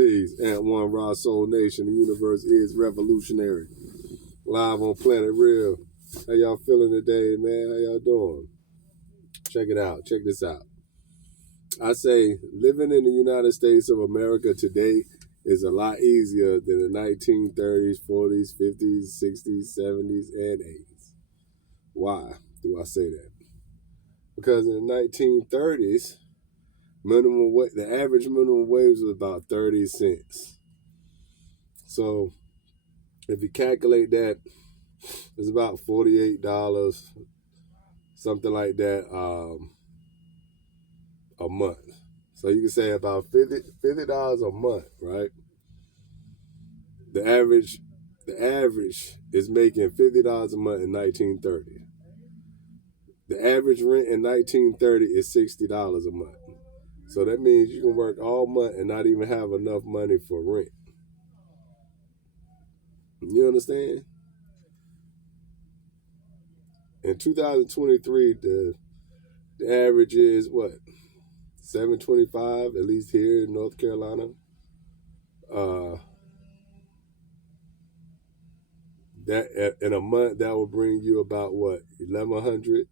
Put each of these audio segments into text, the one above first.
Peace. Ant One Raw Soul Nation. The universe is revolutionary. Live on Planet Real. How y'all feeling today, man? How y'all doing? Check it out. Check this out. I say living in the United States of America today is a lot easier than the 1930s, 40s, 50s, 60s, 70s, and 80s. Why do I say that? Because in the 1930s, the average minimum wage was about 30 cents. So if you calculate that, it's about $48, something like that, a month. So you can say about $50 a month, right? The average is making $50 a month in 1930. The average rent in 1930 is $60 a month. So that means you can work all month and not even have enough money for rent. You understand? In 2023, the average is what? $7.25, at least here in North Carolina. That in a month, that will bring you about what? $1,100,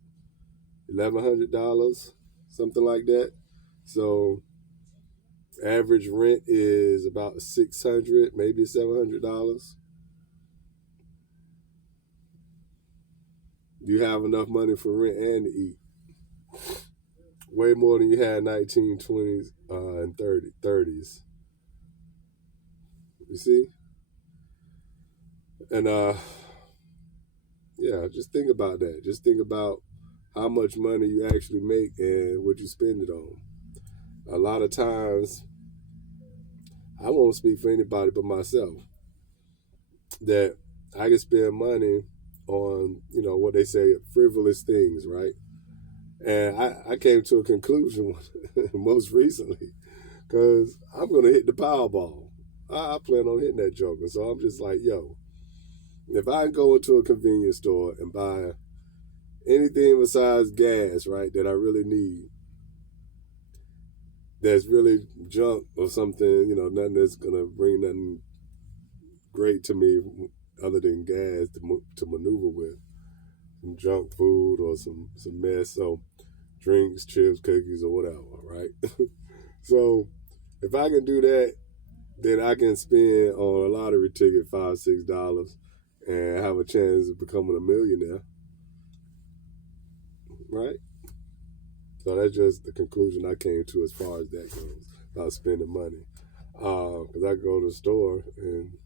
something like that. So average rent is about $600, maybe $700. You have enough money for rent and to eat. Way more than you had in 1920s and 30s. You see? And yeah, just think about that. Just think about how much money you actually make and what you spend it on. A lot of times, I won't speak for anybody but myself, that I can spend money on, what they say, frivolous things, right? And I came to a conclusion most recently, because I'm going to hit the Powerball. I plan on hitting that joker. So I'm just like, yo, if I go into a convenience store and buy anything besides gas, right, that I really need, that's really junk or something, nothing that's going to bring nothing great to me other than gas to maneuver with, some junk food or some mess, so drinks, chips, cookies, or whatever, right? So if I can do that, then I can spend on a lottery ticket $5, $6 and have a chance of becoming a millionaire, right? So that's just the conclusion I came to as far as that goes, about spending money. Because I go to the store and,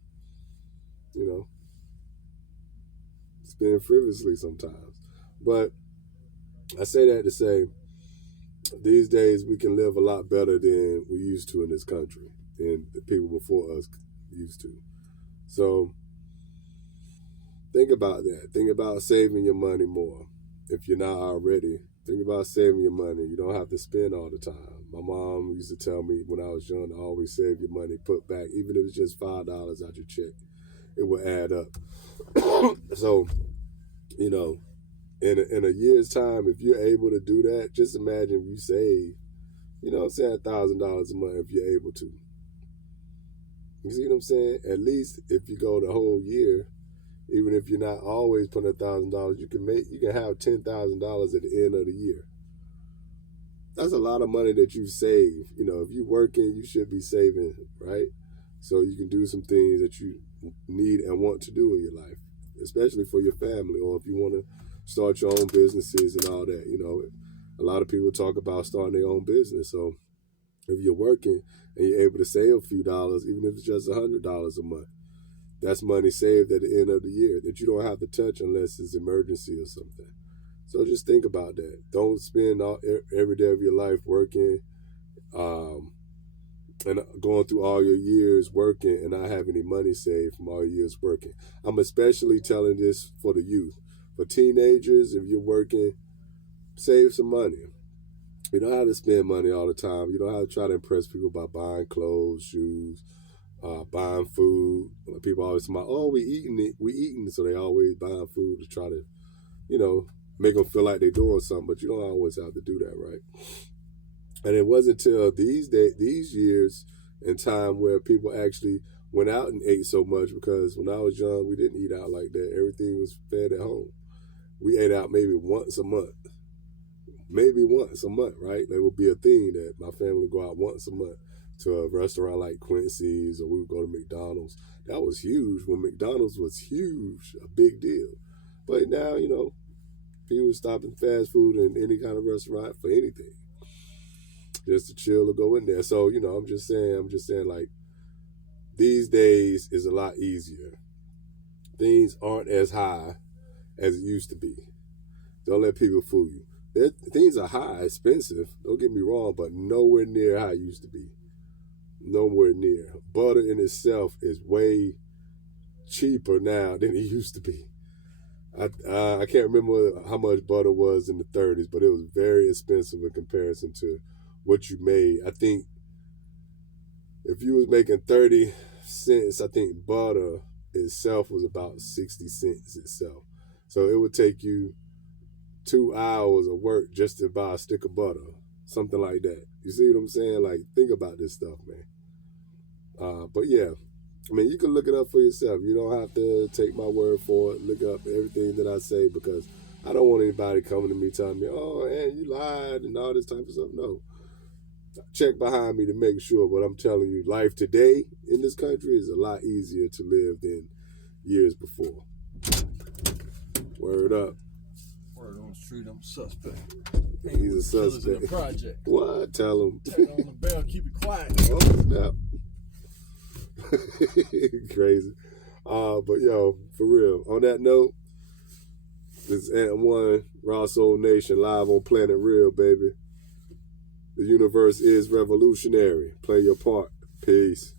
spend frivolously sometimes. But I say that to say, these days we can live a lot better than we used to in this country, and the people before us used to. So think about that. Think about saving your money more. If you're not already, think about saving your money. You don't have to spend all the time. My mom used to tell me when I was young to always save your money, put back, even if it's just $5 out your check, it will add up. So, in a year's time, if you're able to do that, just imagine you save, $1,000 a month if you're able to. You see what I'm saying? At least if you go the whole year, even if you're not always putting $1,000, you can have $10,000 at the end of the year. That's a lot of money that you save. If you're working, you should be saving, right? So you can do some things that you need and want to do in your life, especially for your family, or if you want to start your own businesses and all that. A lot of people talk about starting their own business. So if you're working and you're able to save a few dollars, even if it's just $100 a month, that's money saved at the end of the year that you don't have to touch unless it's emergency or something. So just think about that. Don't spend every day of your life working and going through all your years working and not have any money saved from all your years working. I'm especially telling this for the youth. For teenagers, if you're working, save some money. You don't have to spend money all the time. You don't have to try to impress people by buying clothes, shoes, buying food. People always say, "Oh, we eating," so they always buying food to try to, make them feel like they're doing something. But you don't always have to do that, right? And it wasn't until these years and time where people actually went out and ate so much, because when I was young, we didn't eat out like that. Everything was fed at home. We ate out maybe once a month. Maybe once a month, right? There would be a thing that my family would go out once a month to a restaurant like Quincy's, or we would go to McDonald's. That was huge when McDonald's was huge, a big deal. But now, you know, people are stopping fast food in any kind of restaurant for anything, just to chill or go in there. So, you know, I'm just saying, like, these days is a lot easier. Things aren't as high as it used to be. Don't let people fool you. Things are high, expensive, don't get me wrong, but nowhere near how it used to be. Nowhere near. Butter in itself is way cheaper now than it used to be. I can't remember how much butter was in the 30s, but it was very expensive in comparison to what you made. I think if you was making 30 cents, I think butter itself was about 60 cents itself. So it would take you 2 hours of work just to buy a stick of butter, something like that. You see what I'm saying? Like, think about this stuff, man. But yeah, I mean, you can look it up for yourself. You don't have to take my word for it. Look up everything that I say, because I don't want anybody coming to me telling me, oh, man, you lied and all this type of stuff. No. Check behind me to make sure. But I'm telling you, life today in this country is a lot easier to live than years before. Word up. Word on the street, I'm a suspect. He's a suspect. In the project. What? Tell him. Turn on the bell, keep it quiet. Oh, snap. Crazy. But yo, for real. On that note, this is Ant One, Raw Soul Nation, live on Planet Real, baby. The universe is revolutionary. Play your part. Peace.